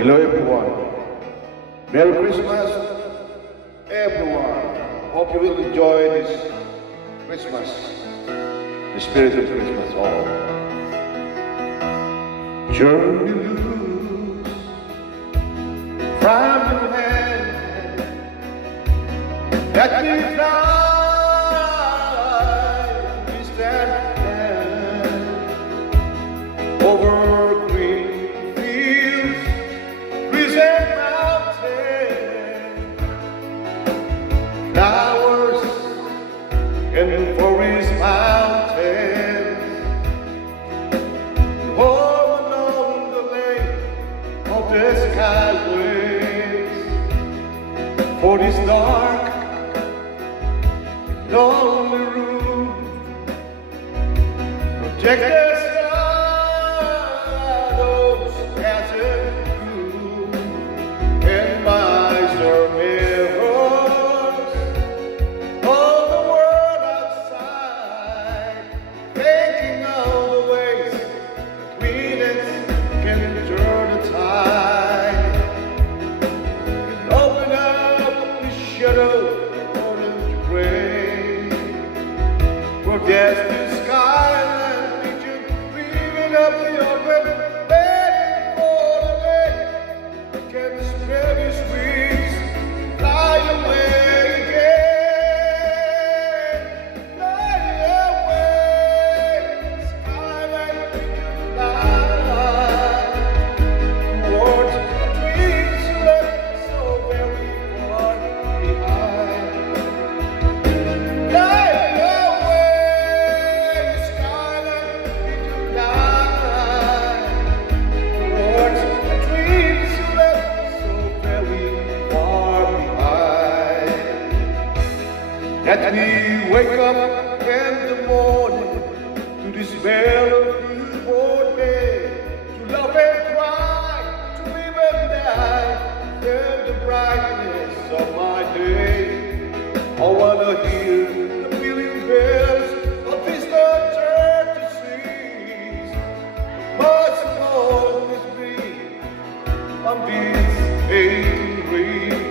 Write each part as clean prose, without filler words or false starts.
Hello everyone. Merry Christmas, everyone. Hope you will enjoy this Christmas, the spirit of Christmas. All. Journey loose from your hand that we fly distant land over green fields, trees and mountains, flowers and forest mountains, all along the lane of the skyways. For this dark, lonely room, protect the shadows scattered through, and mice are mirrors of the world outside, thinking of the ways between us can turn the tide, and open up the shadow orange gray, forget the skyline region, dreaming of the open, waiting for the day can spread his wings, fly away again, fly away, skyline region, fly towards the dreams you left so very far behind. Fly away, skyline region, fly towards the dreams you left so very far behind. That we wake up in the morning to this beautiful day, to love and cry, to live and die, in the brightness of my day. I wanna hear the pealing bells of distant churches, must always be on these aching breeze.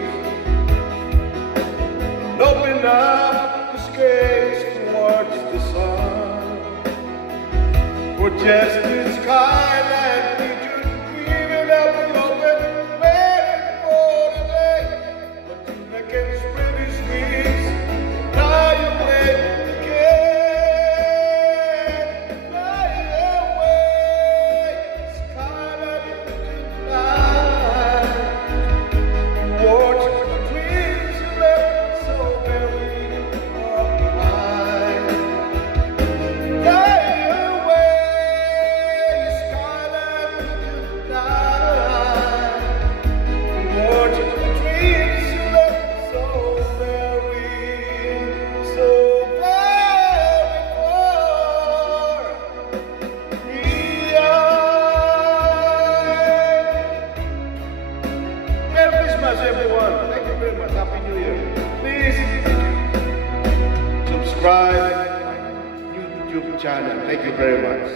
And open up the skies towards the sun, for just the skyline region, dreaming of the open, waiting for the day when tuna can spread his wings, fly away again, fly away, skyline region, fly towards the dreams you left so very far behind. Fly away, skyline region, fly towards the dreams you left so very far behind. Merry Christmas, everyone. Thank you very much. Happy New Year. Please subscribe to my YouTube channel. Thank you very much.